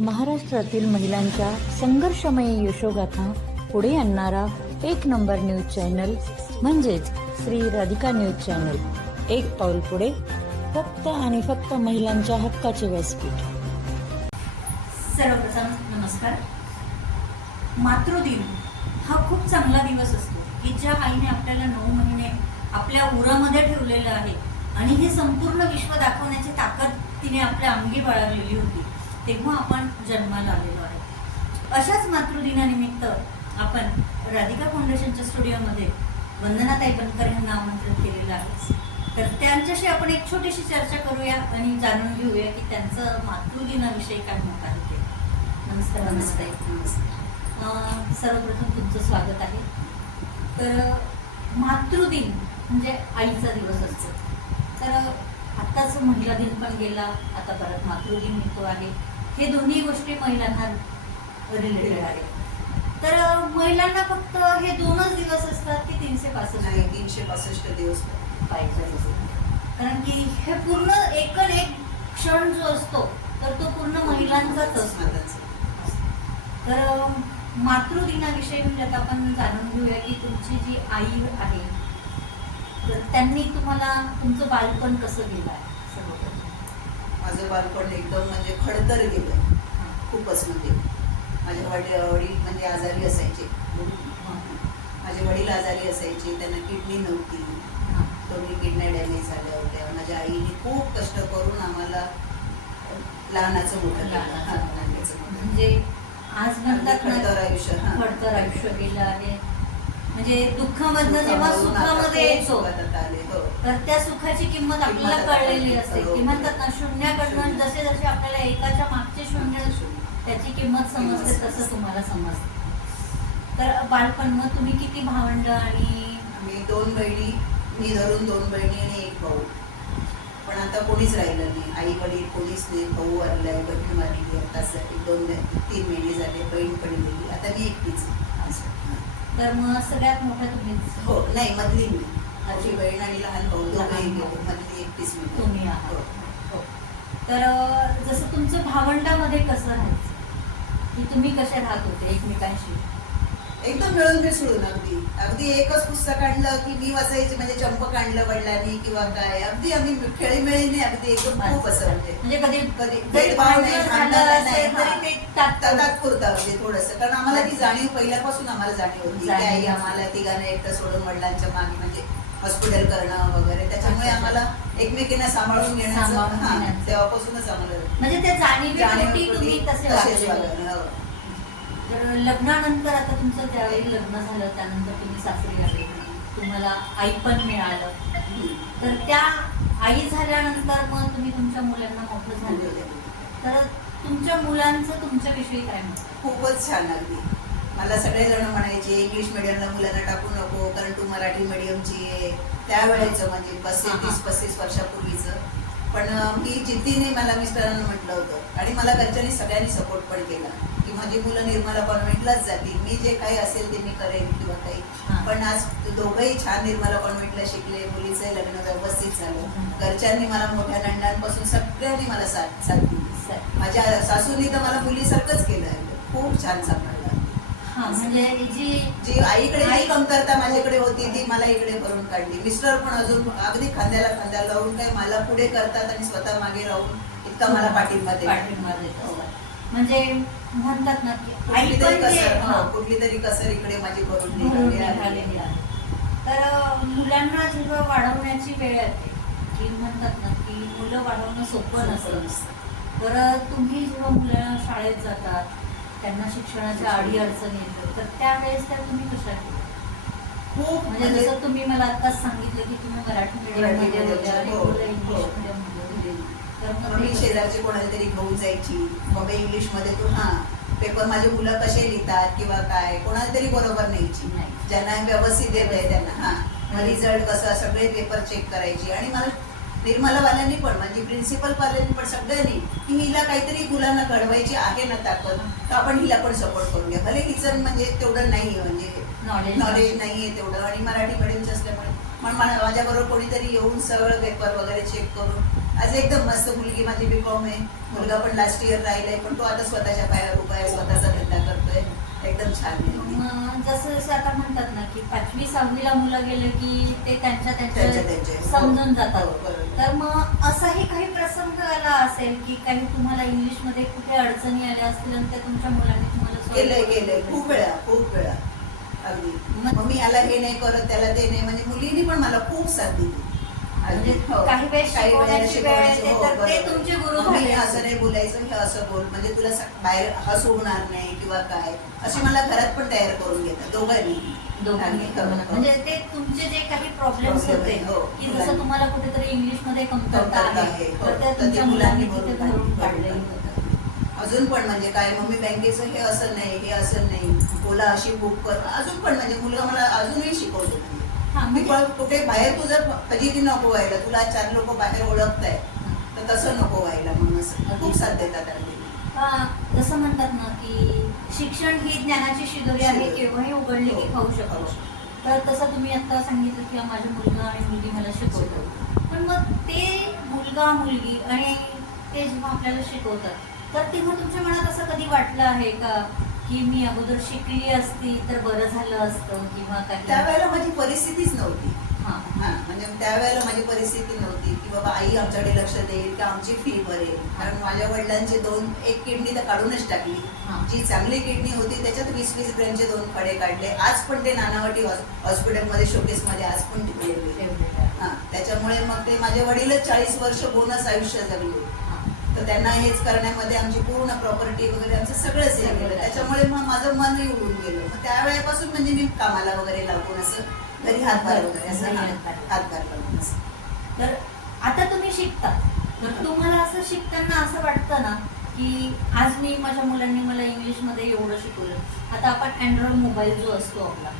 महाराष्ट्रातील महिलांच्या संघर्षमय यशोगाथा पुढे आणणारा एक नंबर न्यूज चॅनल म्हणजेच श्री राधिका न्यूज चॅनल. एक पाऊल पुढे, फक्त आणि फक्त महिलांच्या हक्काचे व्यासपीठ. सर्वप्रथम नमस्कार. मातृदिन हा खूप चांगला दिवस असतो की ज्या आईने आपल्याला 9 महिने आपल्या उरामध्ये ठेवलेलं आहे आणि हे संपूर्ण विश्व दाखवण्याची ताकद तिने आपल्या अंगी बाळगलेली होती, तेव्हा आपण जन्माला आलेलो आहे. अशाच मातृदिनानिमित्त आपण राधिका फाउंडेशनच्या स्टुडिओमध्ये वंदनाताई बनकर यांना आमंत्रित केलेलं आहे. तर त्यांच्याशी आपण एक छोटीशी चर्चा करूया आणि जाणून घेऊया की त्यांचं मातृदिनाविषयी काय मत आहे ते. नमस्कार. नमस्ते. सर्वप्रथम तुमचं स्वागत आहे. तर मातृदिन म्हणजे आईचा दिवस असतो. तर आत्ताच महिला दिन पण गेला, आता परत मातृदिन येतो आहे. हे दोन्ही गोष्टी महिलांना रिलेटेड आहे. तर महिलांना फक्त हे 2च दिवस असतात की 365? नाही, 365 दिवस पाहिजे. कारण की हे पूर्ण एक क्षण जो असतो तर तो पूर्ण महिलांचाच असतो. तर मातृदिनाविषयी म्हणजे आता आपण जाणून घेऊया की तुमची जी आई आहे तर त्यांनी तुम्हाला तुमचं बालपण कसं गेलं आहे. सर्वप्रथम माझं बालपण एकदम म्हणजे खडतर गेलं, खूपच. म्हणजे माझे वडील म्हणजे आजारी असायचे. माझे वडील आजारी असायचे, त्यांना किडनी नव्हती, दोन्ही किडन्या डॅमेज झाल्या होत्या. माझ्या आईने खूप कष्ट करून आम्हाला लहानाचं मोठं केलं. म्हणजे आज म्हणतात खडतर आयुष्य, खडतर आयुष्य गेलं आहे. म्हणजे दुःखामधनं जेव्हा सुखामध्ये येतो तर त्या सुखाची किंमत आपल्याला कळलेली असते. की म्हणतात ना, शून्याकडनं जसे जसे आपल्याला एकाच्या मागचे शून्य त्याची किंमत समजते तसं तुम्हाला समजते. तर बालपण मग तुम्ही किती भावंड? आणि मी 2 बहिणी, मी धरून 2 बहिणी आणि 1 भाऊ. पण आता कोणीच राहिलं नाही. आई वडील कोणीच नाही. भाऊ वारलाय, बहीण वारली, आता 2-3 महिने झाले. बहीण पण गेली, आता मी एकटीच. तर मग सगळ्यात मोठ्या तुम्हीच? हो, नाही, मधली मी. माझी बहीण आणि लहान भाऊ दोघंही गेले, मधली एकटीच मी. तुम्ही आहात. हो. तर जसं तुमचं भावंडामध्ये कसं राहायचं की तुम्ही कसे राहत होते एकमेकांशी? एकदम मिळून मिसळून. अगदी एकच पुस्तक आणलं की मी वाचायचे, म्हणजे चंपक आणलं वडिलांनी किंवा काय, अगदी आम्ही खेळीमेळीने अगदी एकदम खूप असं म्हणजे कधी भेदभाव नाही, तरी ते तात्पुरता म्हणजे थोडंसं. कारण आम्हाला ती जाणीव पहिल्यापासून आम्हाला जाणीव होती की आई आम्हाला तिघांना एकटं सोडून वडिलांच्या मागे म्हणजे हॉस्पिटल करणं वगैरे, त्याच्यामुळे आम्हाला एकमेकींना सांभाळून घेण्याचं तेव्हापासूनच आम्हाला म्हणजे त्या जाणीवेपोटी तुम्ही तसे वागले. तर लग्नानंतर आता तुमचं ज्यावेळी लग्न झालं त्यानंतर तुम्ही सासरी आले, तुम्हाला आई पण मिळालं. तर त्या आई झाल्यानंतर मग तुम्ही तुमच्या मुलांना मोठं झाले होते. तर तुमच्या मुलांचं तुमच्याविषयी काय म्हणतात? खूपच छान. अगदी मला सगळेजण म्हणायचे इंग्लिश मिडियमला मुलांना टाकू नको कारण तू मराठी मिडियमची आहे. त्यावेळेचं म्हणजे 30-35 वर्षापूर्वीचं. पण मी जिद्दीने मला मिस्टरांना म्हटलं होतं आणि मला घरच्यांनी सगळ्यांनी सपोर्ट पण केला की माझी मुलं निर्मला कॉन्व्हेंटलाच जातील, मी जे काही असेल ते मी करेन किंवा काही. पण आज दोघंही छान निर्मला कॉन्व्हेंटला शिकले, मुलीचं लग्न व्यवस्थित झालं. घरच्यांनी मला मोठ्या नंडांपासून सगळ्यांनी मला साथ दिली. माझ्या सासूनी तर मला मुलीसारखंच केलं, खूप छान सांभाळलं. म्हणजे जी आईकडे जी कमतरता माझ्याकडे होती ती मला इकडे भरून काढली. मिस्टर पण अजून अगदी खांद्याला खांद्या लावून काय मला पुढे करतात आणि स्वतः मागे राहून इतका मला पाठिंबा देतात. म्हणजे म्हणतात ना की कुठली तरी कसर इकडे माझी भरून निघालेली आहे. तर मुलांना जेव्हा वाढवण्याची वेळ येते की म्हणतात ना की मुलं वाढवणं सोपं नसतं. तर तुम्ही जेव्हा मुलं शाळेत जातात, त्यांना शिक्षणाच्या अडीअडचणी येतात, तर त्यावेळेस त्या तुम्ही कशा केल्या? खूप म्हणजे जसं तुम्ही मला आत्ताच सांगितलं की तुम्ही मराठी मीडियममध्ये होत्या आणि मुलं इंग्लिश मीडियममध्ये होते. तर मी शेजारची कोणाला तरी घेऊन जायची, मग इंग्लिशमध्ये तू पेपर माझे मुलं कसे लिहितात किंवा काय, कोणाला तरी बरोबर न्यायची. ज्यांना व्यवस्थित येत आहे त्यांना रिझल्ट कसा, सगळे पेपर चेक करायची. आणि मला निर्मलावाल्यांनी पण म्हणजे प्रिन्सिपल वाल्यांनी पण सगळ्यांनी की हिला काहीतरी मुलांना घडवायची आहे ना ताकद, तर आपण हिला पण सपोर्ट करून घ्या. भले हिचं म्हणजे तेवढं नाही म्हणजे नॉलेज नाहीये तेवढं आणि मराठी मिडियमचं असल्यामुळे. पण माझ्याबरोबर कोणीतरी येऊन सगळं पेपर वगैरे चेक करून आज एकदम मस्त मुलगी माझी बीकॉम आहे, मुलगा पण लास्ट इयर राहिलाय, पण तो आता स्वतःच्या पायावर उभा आहे, स्वतःचा धंदा करतोय, एकदम छान आहे. मग जसं जसं आता म्हणतात ना की 5वी 6वीला मुलं गेले की ते त्यांच्या त्यांचे. समजून जातात. हो, बरोबर. तर मग असाही काही प्रसंग आला असेल की काही तुम्हाला इंग्लिशमध्ये कुठे अडचणी आल्या असतील आणि ते तुमच्या मुलांनी तुम्हाला solve केलंय करून केलंय दिलं खूप वेळा अगदी. मग- मग मी याला हे नाही करत, त्याला ते नाही, म्हणजे मुलींनी पण मला खूप साथ दिली. म्हणजे हो. काही वेळेस काही वेळेला शिकवण्याची वेळ शिकवण्याची, येते हो, तर ते बरोबर. तुमचे गुरु मग मी झाले असं असतील. नाही बोलायचं, हे असं बोल, म्हणजे तुला बाहेर हसू होणार नाही किंवा काय, अशी मला घरात पण तयार करून घेतात दोघांनी. दोघांनी हो, तुम्हाला. हो. म्हणजे ते तुमचे जे काही प्रॉब्लेम्स Problem होते आहे, हो. की जसं तुम्हाला कुठेतरी इंग्लिशमध्ये कमतरता कमतरता आहे आहे, हो. तर त्या तर ते तुमच्या मुलांनी मुलांनी तिथे भरून भरून काढलं. काढलेलं होतं. अजून पण म्हणजे काय, मम्मी बँकेचं हे असं नाही, हे असं नाही, ओला अशी बुक कर, अजून पण म्हणजे मुलगा मला अजूनही शिकवतो. हा, मी म्हणजे कुठे बाहेर तुझं फजिती नको व्हायला, तुला 4 लोक बाहेर ओळखताय तर तसं नको व्हायला, म्हणून असं खूप साथ देतात अगदी. जसं म्हणतात ना की शिक्षण ही ज्ञानाची शिदोरी आहे, शिदोरी. केव्हाही उघडली की खाऊ शकतो. तर तसं तुम्ही आता सांगितलं की माझा मुलगा आणि मुलगी मला शिकवतो, पण मग ते मुलगा मुलगी आणि ते जेव्हा आपल्याला शिकवतात तर तेव्हा तुमच्या मनात असं कधी वाटलं आहे का की मी अगोदर शिकली असती तर बरं झालं असतं किंवा काही? त्यावेळेला माझी परिस्थितीच नव्हती. हां हा, म्हणजे त्यावेळेला माझी परिस्थिती नव्हती की बाबा आई आमच्याकडे लक्ष देईल, की आमची फी भरेल. कारण माझ्या वडिलांचे एक किडनी तर काढूनच टाकली. हा. जी चांगली किडनी होती त्याच्यात 20-20 ग्रॅमचे 2 खडे काढले. आज पण ते नानावटी हॉस्पिटलमध्ये शोकेसमध्ये आज पण टिकलेले. हा, त्याच्यामुळे मग ते माझे वडीलच 40 वर्ष बोनस आयुष्य जगले. तर त्यांना हेच करण्यामध्ये आमची पूर्ण प्रॉपर्टी वगैरे आमचं सगळंच हे गेलं. त्याच्यामुळे मग माझं मनही उडून गेलं. मग त्यावेळेपासून म्हणजे मी कामाला वगैरे लागून असं घरी हातभार वगैरे असं हातभार लावून असं. तर आता तुम्ही शिकता, तर तुम्हाला असं शिकताना असं वाटतं ना की आज मी माझ्या मुलांनी मला इंग्लिशमध्ये एवढं शिकवलं. आता आपण अँड्रॉइड मोबाईल जो असतो आपला,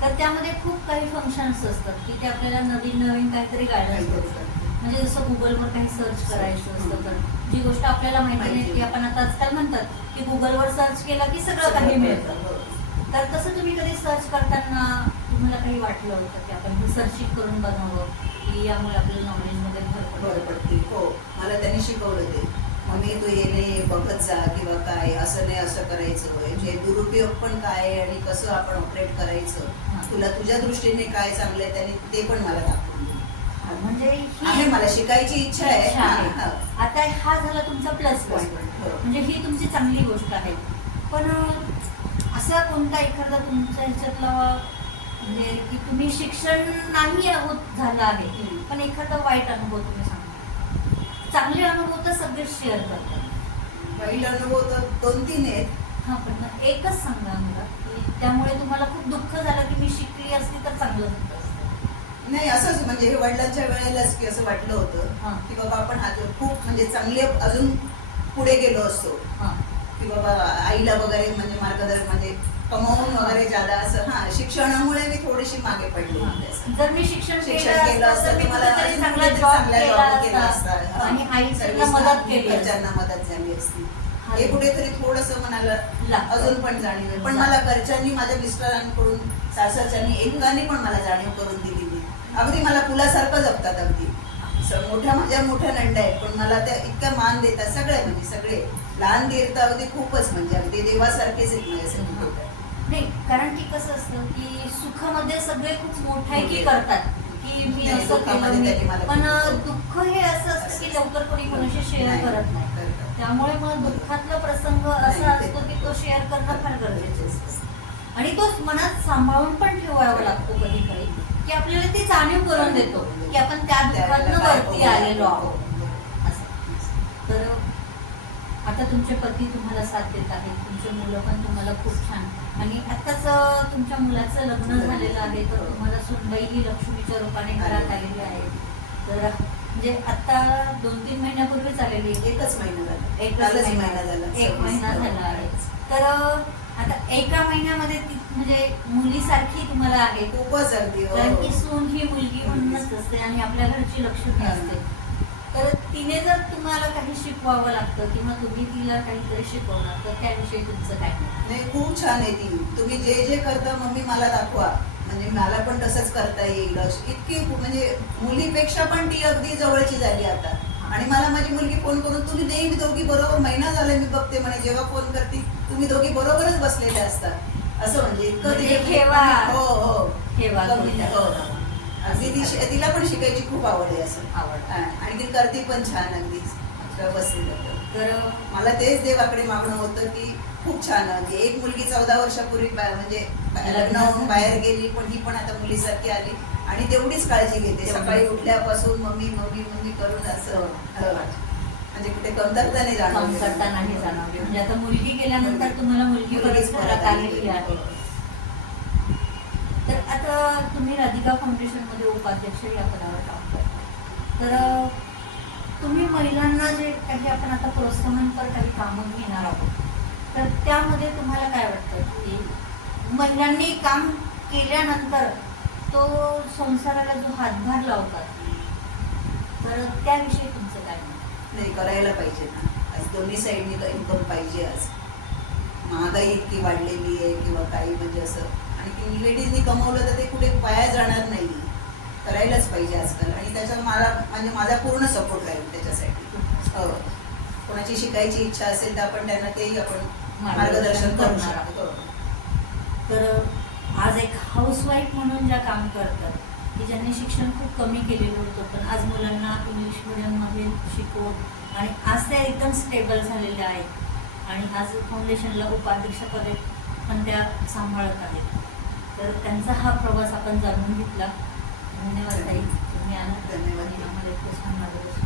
तर त्यामध्ये खूप काही फंक्शन्स असतात की ते आपल्याला नवीन नवीन काहीतरी गायडन्स करतात. म्हणजे जसं गुगलवर काही सर्च करायचं असतं तर जी गोष्ट आपल्याला माहिती नाही ती आपण आता आजकाल म्हणतात की गुगलवर सर्च केलं की सगळं काही मिळतं. तर तसं तुम्ही कधी सर्च करताना तुम्हाला काही वाटलं होतं की आपण हे सर्चिंग करून बघावं की यामुळे आपल्याला नॉलेजमध्ये भर पडते? हो, मला त्यांनी शिकवलं ते. मम्मी तू हे नाही बघत जा किंवा काय, असं नाही असं करायचं, म्हणजे दुरुपयोग पण काय आहे आणि कसं आपण ऑपरेट करायचं, तुला तुझ्या दृष्टीने काय चांगलं आहे त्यांनी ते पण मला दाखवून दिलं. म्हणजे आहे, मला शिकायची इच्छा आहे. इच्छा आहे. हा. आता हा झाला तुमचा प्लस पॉईंट, हो. म्हणजे ही तुमची चांगली गोष्ट आहे. पण असा कोणता एखादा तुमच्या ह्याच्यातला म्हणजे की तुम्ही शिक्षण नाही होत झालं आहे पण एखादा वाईट अनुभव तुम्ही सांगा. चांगले अनुभव तर सगळेच शेअर करतात, वाईट अनुभव तर 2-3 आहेत. हा, पण एकच सांगा मला की त्यामुळे तुम्हाला खूप दुःख झालं की मी शिकली असती तर चांगलं होतं असतं. नाही, असंच म्हणजे हे वडिलांच्या वेळेलाच की असं वाटलं हा. होतं की बाबा आपण खूप म्हणजे चांगले अजून पुढे गेलो असतो, हां की बाबा आईला वगैरे म्हणजे मार्गदर्शन म्हणजे कमावून वगैरे ज्यादा असं. हा, शिक्षणामुळे मी थोडीशी मागे पडली होते असं. जर मी शिक्षण केलं असतं तर मी तर मला कुठेतरी अजून चांगला कुठेतरी जॉब चांगला केला job केला असता असता. आणि आईला सर्व्हिस मदत केली असती. घरच्यांना मदत झाली असती. हा. हे कुठेतरी थोडंसं मनाला लागतं. अजून पण जाणीव आहे. पण मला घरच्यांनी, माझ्या मिस्टरांकडून, सासरच्यांनी एकाने पण मला जाणीव करून दिली नाही. अगदी मला फुलासारखं जपतात अगदी. माझ्या मोठ्या नंदा आहेत पण मला त्या इतका मान देतात सगळे, म्हणजे सगळे लहान दीर तर अगदी खूपच म्हणजे अगदी देवासारखेच आहेत माझ्यासाठी. नाही, कारण की कसं असतं की सुखामध्ये सगळे खूप मोठायकी करतात की मी नाही, असं केलं दुःखामध्ये त्यांनी मी, मला पण खूप- दुःख हे असं असतं की लवकर कोणी कोणाशी शेअर नाही, करत नाही. करतात. त्यामुळे मग दुःखातला प्रसंग नाही, असा ते- असतो की तो शेअर करणं फार गरजेचं असतं आणि तो मनात सांभाळून पण ठेवावा लागतो कधी कधी की आपल्याला ती जाणीव करून देतो की आपण त्या दुःखातनं वरती आलेलो आहोत असं. तर आता तुमचे पती तुम्हाला साथ देत आहेत, तुमचे मुलं पण तुम्हाला खूप छान, आणि आताच तुमच्या मुलाचं लग्न झालेलं आहे तर तुम्हाला सुनबाई ही लक्ष्मीच्या रूपाने घरात आलेली आहे. तर म्हणजे आता 2-3 महिन्यापूर्वीच आलेली आहे. एकच महिना झाला. एकच कालच महिना महिना झाला. 1 महिना झाला आहे. तर आता एका महिन्यामध्ये ती म्हणजे मुलीसारखी तुम्हाला आहे, खूपच अगदी. हो. कारण की सून ही मुलगी म्हणूनच असते आणि आपल्या घरची लक्ष्मी असते. तर तिने जर तुम्हाला काही शिकवावं लागतं किंवा तुम्ही तिला काहीतरी शिकवणार तर त्याविषयी तुमचं काय मत? नाही, खूप छान आहे ती. तुम्ही जे जे करता मम्मी मला दाखवा, म्हणजे मला पण तसंच करता येईल. इतकी म्हणजे मुलीपेक्षा पण ती अगदी जवळची झाली आता. आणि मला माझी मुलगी फोन करून तुम्ही नेहमी दोघी बरोबर महिना झाला मी बघते म्हणे जेव्हा फोन करते तुम्ही दोघी बरोबरच बसलेले असतात असं म्हणजे इतकं म्हणजे तिला- ठेवा- हो हो ठेवा कमी- कमी- हो. अगदी तिला पण शिकायची खूप आवड आहे असं आवड. आणि ती करते पण छान अगदी व्यवस्थित होतं. तर मला तेच देवाकडे मागणं होतं की खूप छान की एक मुलगी 14 वर्षापूर्वी म्हणजे लग्न होऊन बाहेर गेली पण ही पण आता मुलीसारखी आली आणि तेवढीच काळजी घेते सकाळी उठल्यापासून मम्मी मम्मी मम्मी करून असं म्हणजे कुठे कमतरता नाही जाणवली. कमतरता नाही जाणवली. म्हणजे आता मुलगी गेल्यानंतर तुम्हाला मुलगी मुलगीच परत परत आलेली आहे. तर आता तुम्ही राधिका फाउंडेशन मध्ये उपाध्यक्ष या पदावर काम करता. तर तुम्ही महिलांना जे काही आपण आता प्रोत्साहनपर काही कामं घेणार आहोत तर त्यामध्ये तुम्हाला काय वाटतं की महिलांनी काम केल्यानंतर तो संसाराला जो हातभार लावतात तर त्याविषयी तुमचं काय म्हणणं? नाही करायला पाहिजे ना आज दोन्ही साईडनी इन्कम पाहिजे. आज महागाई इतकी वाढलेली आहे किंवा काही म्हणजे असं आणि लेडीजनी कमवलं तर ते कुठे वाया जाणार नाही. करायलाच पाहिजे आजकाल आणि त्याचा मला म्हणजे माझा पूर्ण सपोर्ट राहील त्याच्यासाठी. हो कोणाची शिकायची इच्छा असेल तर आपण त्यांना तेही आपण मार्गदर्शन करू शकतो. तर आज एक हाऊसवाईफ म्हणून ज्या काम करतात की ज्यांनी शिक्षण खूप कमी केलेलं होतं पण आज मुलांना इंग्लिश मिडियममध्ये शिकवून आणि आज त्या एकदम स्टेबल झालेल्या आहेत आणि आज फाउंडेशनला उपाध्यक्षपदे पण त्या सांभाळत आहेत. तर त्यांचा हा प्रवास आपण जाणून घेतला. धन्यवाद ताई तुम्ही आलात. धन्यवाद. आणि आम्हाला इतकं छान मार्गदर्शन